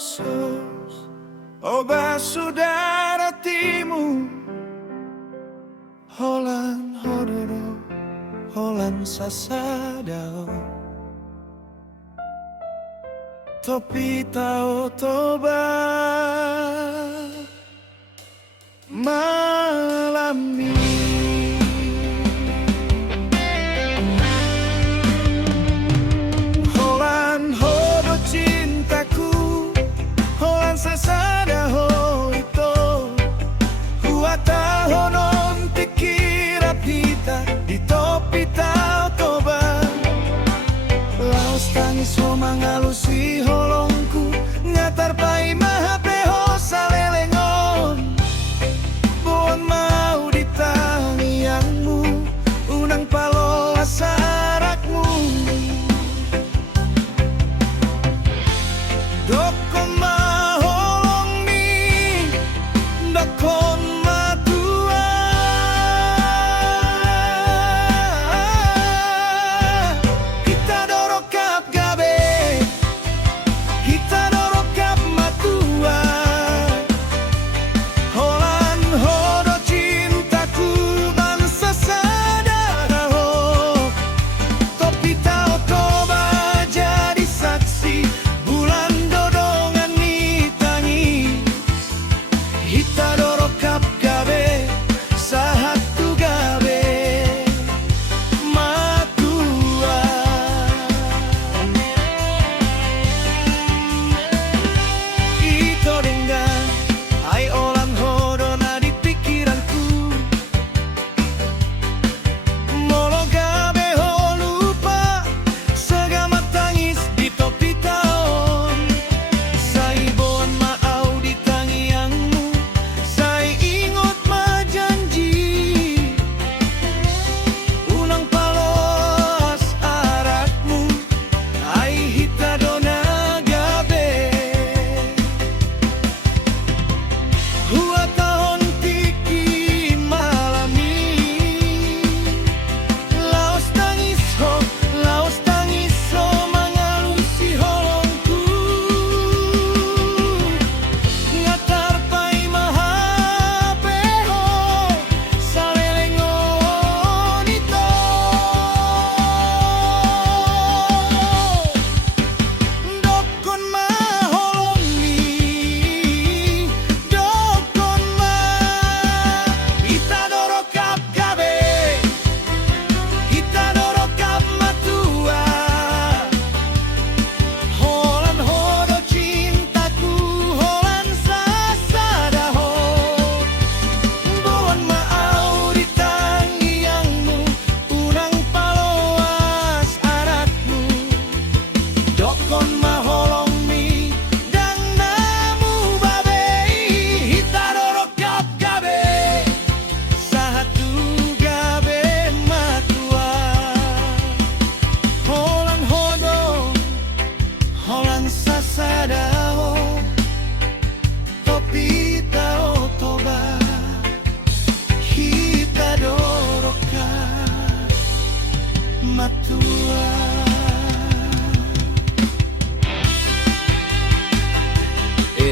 sos oba saudara timu Holan hodoro Holan sasadao Topi tao toba malam ini Holan hodo cintaku Holan sasadao ito Huata honon tikira pita Di topi tao toba Laos tangis ho mangalusi holongku Ngatar pai mahapeho salelengon Buon mau ditangiangmu Unang palola sarakmu Dokon maholong mi Dokon matua Kita dorokap gabe Kita dorokap matua Holan hodo cintaku bangsa sadaro Topi tao toba jadi saksi Bulan dodongan nitangi Hita dorokap gabe Sahatu gabe matua Ito dengan ai olang hodo na di pikiranku Molo gabe ho lupa Segama tangis di topi taon Sai bon maau di tangiangmu Sai ingot ma janji Unang palos arakmu Ai hita dona gabe Hua tahun tiki malami Laos tangis ho mangalusi holongku Ngatar pai mahapeho salelengon ito Dokon maholong mi Dokon ma Ita dorokap gabe Ita dorokap matua Holan hodo cintaku Holan sasadaho Buon maau ditangiangmu Unang paloas arakmu Dokon maholong mi Dang namu babe Hita dorokap gabe Sahatu gabe matua Holan hodo Holan sasadao Topi tao toba Hita dorokap matua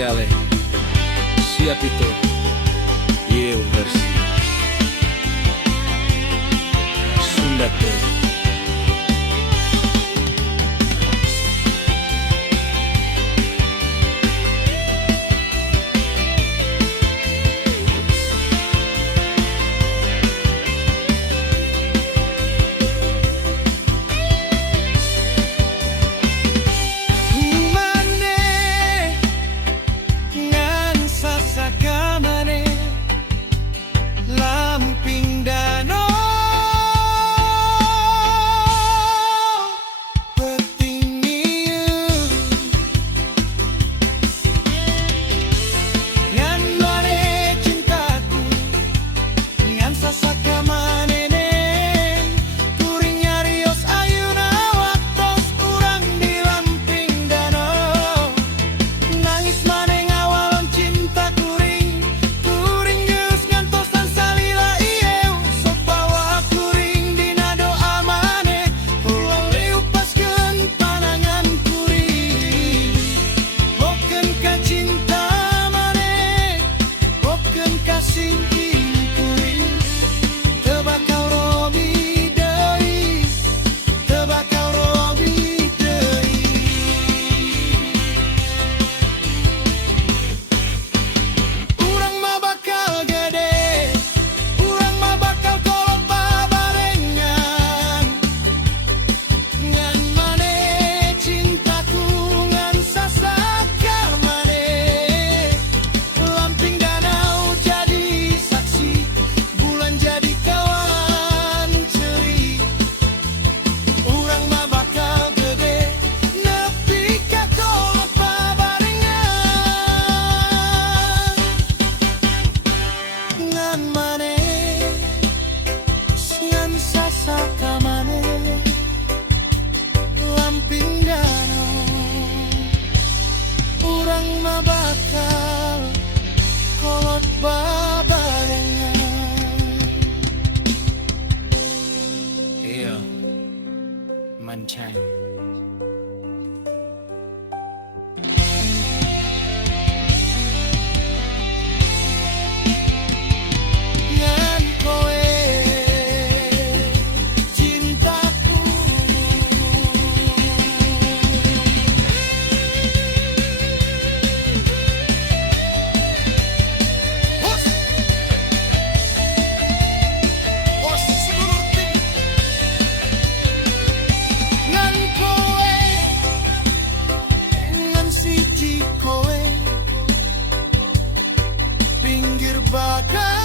Ale, siap itu Yeu versi Sunda teh Mane ngan sasagamane lamping danau sing ingkuri teu bakal robi deui, teu bakal robi deui. Urang mah bakal gede, urang mah bakal kolot babarengan ngan maneh cintaku ngan sasaka maneh. Lamping danau jadi saksi, bulan jadi kawan ceri. Urang mah bakal gede nepi ka kolot babarengan ngan maneh, ngan sasaka maneh. Lamping danau urang mah bakal kolot babarengan. Iya, mancang. Ngan kowe cintaku. Hos, hos seluruh tim. Ngan kowe, ngan siji kowe, pinggir bakal